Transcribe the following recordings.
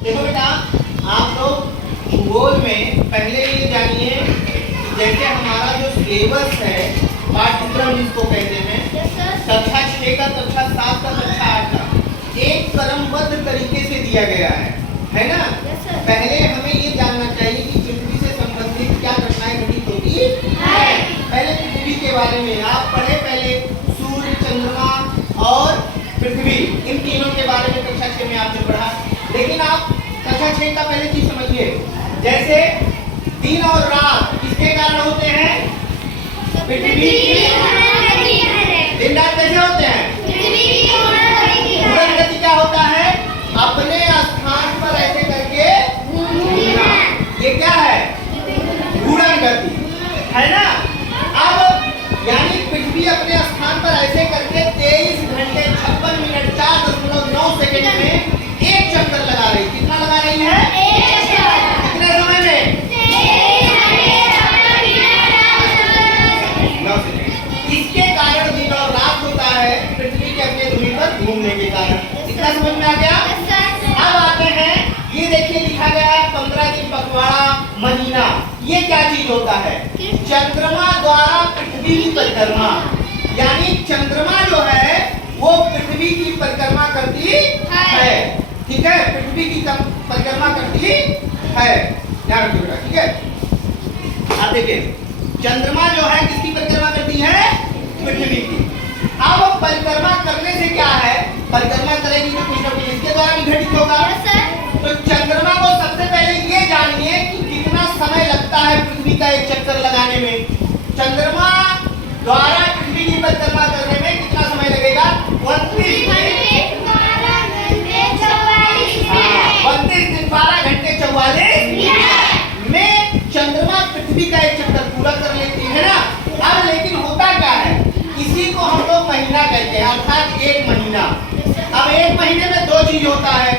देखो बेटा, आप लोग भूगोल में पहले ये जानिए, जैसे हमारा जो सिलेबस है, पाठ्यक्रम जिसको कहते हैं, कक्षा 6 का, कक्षा 7 का, कक्षा 8 का, एक क्रमबद्ध तरीके से दिया गया है ना। पहले हमें ये जानना चाहिए कि पृथ्वी से संबंधित क्या घटनाएं घटित होती है। पहले पृथ्वी के बारे में आप पढ़े, पहले सूर्य, चंद्रमा और पृथ्वी, इन तीनों के बारे में कक्षा 6 में आपने पढ़ा। लेकिन आप कक्षा 6 का पहले चीज समझिए, जैसे दिन और रात किसके कारण होते हैं? पृथ्वी की। दिन रात कैसे होते हैं? घूर्णन गति क्या होता है? अपने स्थान पर ऐसे करके घूमना, ये क्या है? घूर्णन गति है ना। अब यानी पृथ्वी अपने स्थान पर ऐसे करके 23 घंटे 56 मिनट 4.9 सेकंड में एक चक्कर लगा रही। कितना लगा रही है? कितने समय में? 9 सेकंड। इसके कारण दिन और रात होता है, पृथ्वी के अपने धुरी पर घूमने के कारण। इतना समझ में आ गया? अब आते हैं, ये देखिए लिखा गया है 15 दिन पखवाड़ा महीना। ये क्या चीज होता है? चंद्रमा द्वारा पृथ्वी की परिक्रमा, यानी चंद्रमा जो है वो पृथ्वी की परिक्रमा करती है। ठीक है, पृथ्वी की परिक्रमा करती है, ध्यान रखिए बेटा। ठीक है, आप देखिए चंद्रमा जो है किसकी परिक्रमा करती है? पृथ्वी की। अब परिक्रमा करने से क्या है? परिक्रमा करेगी तो कुछ ना कुछ इसके द्वारा भी घटित होगा। तो चंद्रमा को सबसे पहले ये जानिए कि कितना समय लगता है पृथ्वी का एक चक्कर लगाने में। चंद्रमा द्वारा पृथ्वी की परिक्रमा करने में कितना समय लगेगा? 32 दिन 12 घंटे 44 में चंद्रमा पृथ्वी का एक चक्कर पूरा कर लेती है ना। अब लेकिन होता क्या है, इसी को हम लोग महीना कहते हैं, अर्थात एक महीना। अब एक महीने में दो चीज होता है,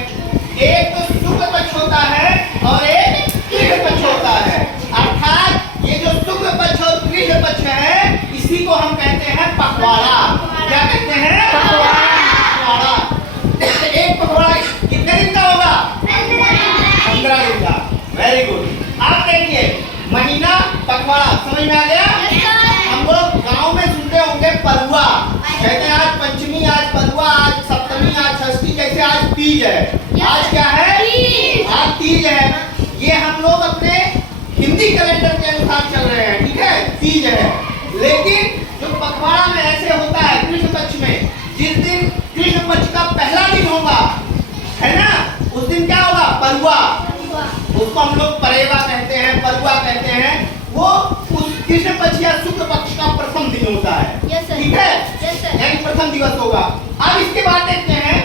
एक तो शुक्ल पक्ष होता है और एक कृष्ण पक्ष होता है। अर्थात ये जो शुक्ल पक्ष और कृष्ण पक्ष है, इसी को हम कहते हैं पखवाड़ा। क्या कहते हैं? पखवाड़ा। एक पखवाड़ा कितने दिन का होगा? 15 दिन का। Very good. आप देखिए महीना पखवाड़ा समझ में आ गया? हम लोग गांव में सुनते होंगे परुआ, कहते हैं आज पंचमी, आज परुआ, आज सप्तमी, आज षष्ठी, जैसे आज तीज है। आज क्या है? आज तीज है। ये हम लोग अपने हिंदी कैलेंडर के अनुसार चल रहे हैं, ठीक है, तीज है। लेकिन जो पखवाड़ा में ऐसे होता है कृष्ण पक्ष में, जिस दिन कृष्ण पक्ष का पहला दिन होगा, है ना, उस दिन क्या होगा? परुआ। उसको हम लोग परेवा कहते हैं, परुआ कहते हैं। वो उस कृष्ण पक्ष या शुक्ल पक्ष का प्रथम दिन होता है। ठीक है, यानी प्रथम दिवस होगा। अब इसके बाद देखते हैं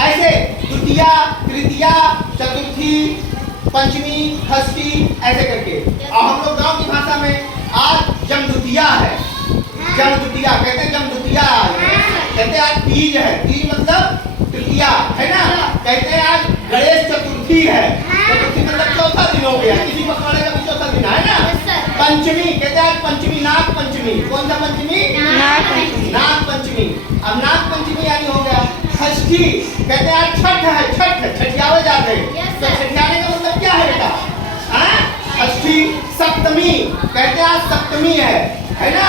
ऐसे द्वितीया, तृतीया, चतुर्थी, पंचमी, षष्ठी, ऐसे करके। और हम लोग गांव की भाषा में आज जमदुतिया है, जमदुतिया कहते हैं, जमदुतिया कहते हैं। आज तीज है, तीज मतलब तृतीया है ना। कहते हैं आज गणेश चतुर्थी है, चतुर्थी मतलब चौथा दिन हो गया, किसी पखवाड़े का भी चौथा दिन है ना। पंचमी कहते हैं आज पंचमी, नाग पंचमी। कौन सा पंचमी? नाग पंचमी। अब नाग पंचमी यानी हो गया। षष्ठी कहते हैं आज छठ है, छठ छठियावे जाते हैं। तो छठियाने का मतलब क्या है बेटा? षष्ठी। सप्तमी कहते हैं आज सप्तमी है ना।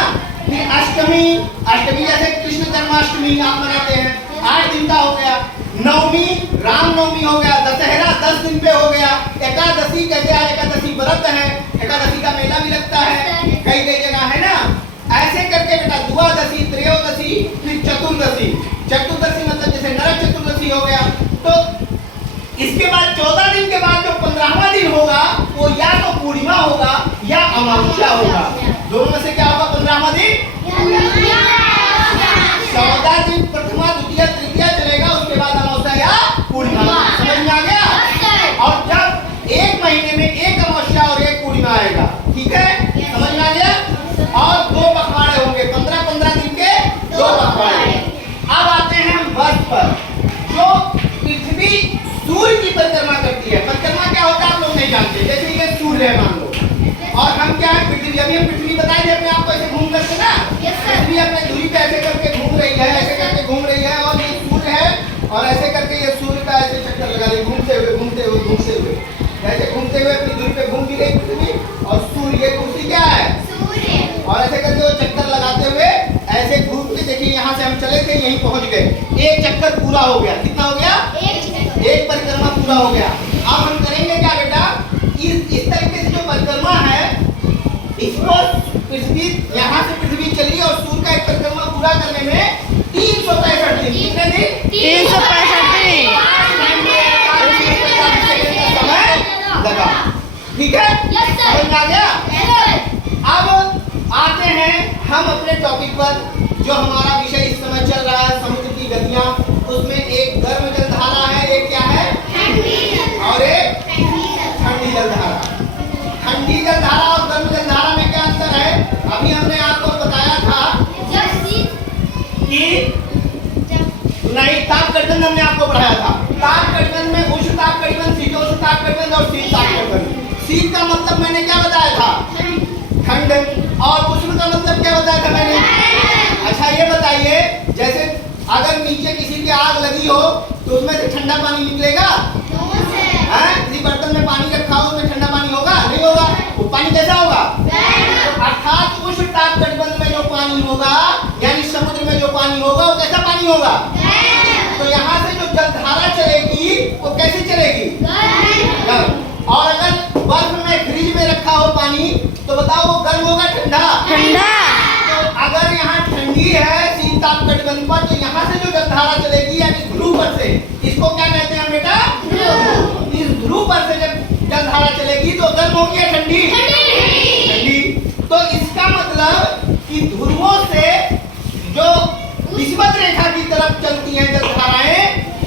फिर अष्टमी, अष्टमी जैसे कृष्ण जन्माष्टमी आप मनाते हैं, 8 दिन का हो गया। नवमी रामनवमी हो गया। दशहरा 10 दिन पे हो गया। एकादशी कहते हैं एकादशी व्रत है, एकादशी का मेला भी लगता है कई कई जगह, है ना। ऐसे करके बेटा द्वादशी, त्रयोदशी, फिर चतुर्दशी। चतुर्दशी मतलब जैसे नरक चतुर्दशी हो गया। तो इसके बाद 14 दिन के बाद जो 15वां दिन होगा वो या तो पूर्णिमा होगा या अमावस्या होगा। दोनों में से क्या होगा? 15वां दिन 14 दिन प्रथमा, द्वितीय, तृतीय चलेगा, उसके बाद अमावस्या या पूर्णिमा। समझ में आ गया? और जब एक महीने में एक अमावस्या और एक पूर्णिमा आएगा, ठीक है, समझ में आ गया? और 2 पखवाड़े होंगे, 15-15 दिन के 2 पखवाड़े। अब आते हैं वर्ष पर। जो पृथ्वी सूर्य की परिक्रमा करती है, परिक्रमा क्या होता है आप लोग नहीं जानते। जैसे ये सूर्य है मान लो, और हम क्या है? पृथ्वी। अभी हम पृथ्वी बताई थे अपने आप को ऐसे घूम करके ना, पृथ्वी अपने धुरी पे ऐसे करके घूम रही है, ऐसे करके घूम रही है, और ये सूर्य है, और ऐसे करके ये सूर्य का ऐसे चक्कर लगा रही, घूमते हुए यहीं पहुंच गए, एक चक्कर पूरा हो गया। कितना हो गया? एक परिक्रमा पूरा हो गया। अब हम करेंगे क्या बेटा, इस तरीके से जो परिक्रमा है इसको पृथ्वी, यहाँ से पृथ्वी चली और सूर्य का एक परिक्रमा पूरा करने में 365 दिन। कितने दिन? 365 दिन समय लगा। ठीक है, समझ में आ गया? अब आते हैं हम अपने टॉपिक पर। जो हमारा विषय इस समय चल रहा है समुद्र की गतियां, उसमें एक गर्म जलधारा है, एक क्या है और एक ठंडी जलधारा। ठंडी जलधारा और गर्म जलधारा में क्या अंतर है? अभी हमने आपको बताया था कि नहीं, ताप कटबंध हमने आपको पढ़ाया था। ताप कटबंध में उष्ण ताप कटबंध, शीतोष्ण ताप कटबंध और शीत ताप कटबंध। शीत का मतलब मैंने क्या बताया था? ठंड। और उष्ण का मतलब क्या बताया था मैंने? अच्छा ये बताइए, जैसे अगर नीचे किसी की आग लगी हो तो उसमें से ठंडा पानी निकलेगा? किसी बर्तन में पानी रखा हो उसमें ठंडा पानी होगा? नहीं होगा। वो पानी कैसा होगा? तो अर्थात उष्ण ताप कटबंध में जो पानी होगा, यानी समुद्र में जो पानी होगा, वो कैसा पानी होगा? तो यहाँ से जो जलधारा चलेगी वो कैसे चलेगी? गर्म। और अगर बर्फ में फ्रिज में रखा हो पानी तो बताओ वो गर्म होगा ठंडा? ठंडा। तो अगर यहाँ ठंडी है शीत ताप कटबंध पर, तो यहाँ से जो जलधारा चलेगी यानी ध्रुव पर से, इसको क्या कहते हैं बेटा? इस ध्रुव पर से जब जलधारा चलेगी तो गर्म होगी या ठंडी? ठंडी। तो इसका मतलब कि ध्रुवों से जो विषुवत रेखा की तरफ चलती हैं जलधाराएं,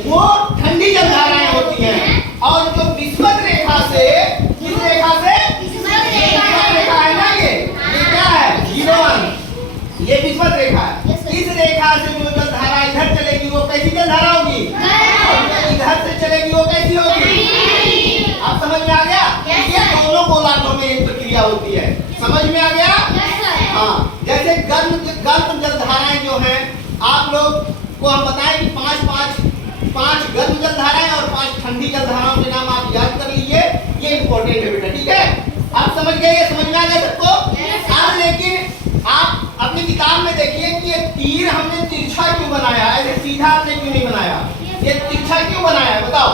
वो ठंडी जलधाराएं होती हैं। और जो विषुवत रेखा से, किस रेखा से? विषुवत रेखा है ना, ये क्या है? 0 ये विषुवत रेखा है। इस रेखा से जो जलधारा इधर चलेगी वो कैसी जलधारा होगी? और इधर से चलेगी वो कैसी होगी? आप समझ में आ गया? ये दोनों गोलार्धों में एक प्रक्रिया होती है। समझ में आ गया? हाँ, जैसे गर्म जलधाराएं जो हैं, आप लोग को हम बताएं कि पांच गर्म जलधाराएं और 5 ठंडी जलधाराओं के नाम आप याद कर लीजिए। ये इंपॉर्टेंट है बेटा, ठीक है? आप समझ गए? ये समझ में आ गया सबको? अब लेकिन आप अपनी किताब में देखिए कि ये तीर हमने तिरछा क्यों बनाया है, ऐसे सीधा हमने क्यों नहीं बनाया? ये तिरछा क्यों बनाया है बताओ?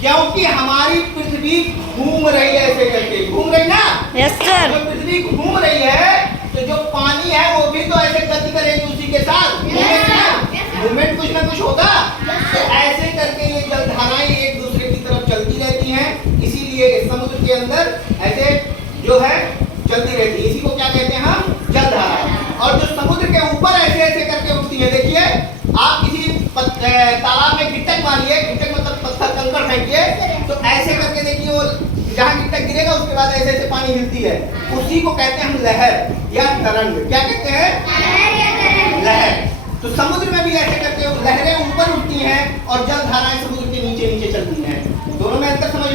क्योंकि हमारी पृथ्वी घूम रही है, ऐसे करके घूम रही ना। Yes sir. जब पृथ्वी घूम रही है तो जो पानी है वो भी तो ऐसे गति करेगी उसी के साथ। मूवमेंट कुछ ना कुछ होगा। तो ऐसे करके ये जलधाराएं एक दूसरे की तरफ चलती रहती हैं, इसीलिए समुद्र के अंदर ऐसे जो है चलती रहती है। इसी को क्या कहते हैं हम? जलधारा। और जो समुद्र के ऊपर ऐसे ऐसे करके उठती है, देखिए आप किसी तालाब में गिट्टक मारिए, गिट्टक मतलब पत्थर कंकड़ फेंकिए, तो ऐसे करके देखिए वो जहाँ गिट्टक गिरेगा उसके बाद ऐसे ऐसे पानी हिलती है, उसी को कहते हैं हम लहर या तरंग। क्या कहते हैं? लहर। तो समुद्र में भी ऐसे करके लहरें ऊपर उठती हैं और जलधाराएं समुद्र के नीचे नीचे चलती हैं। दोनों में अंतर समझ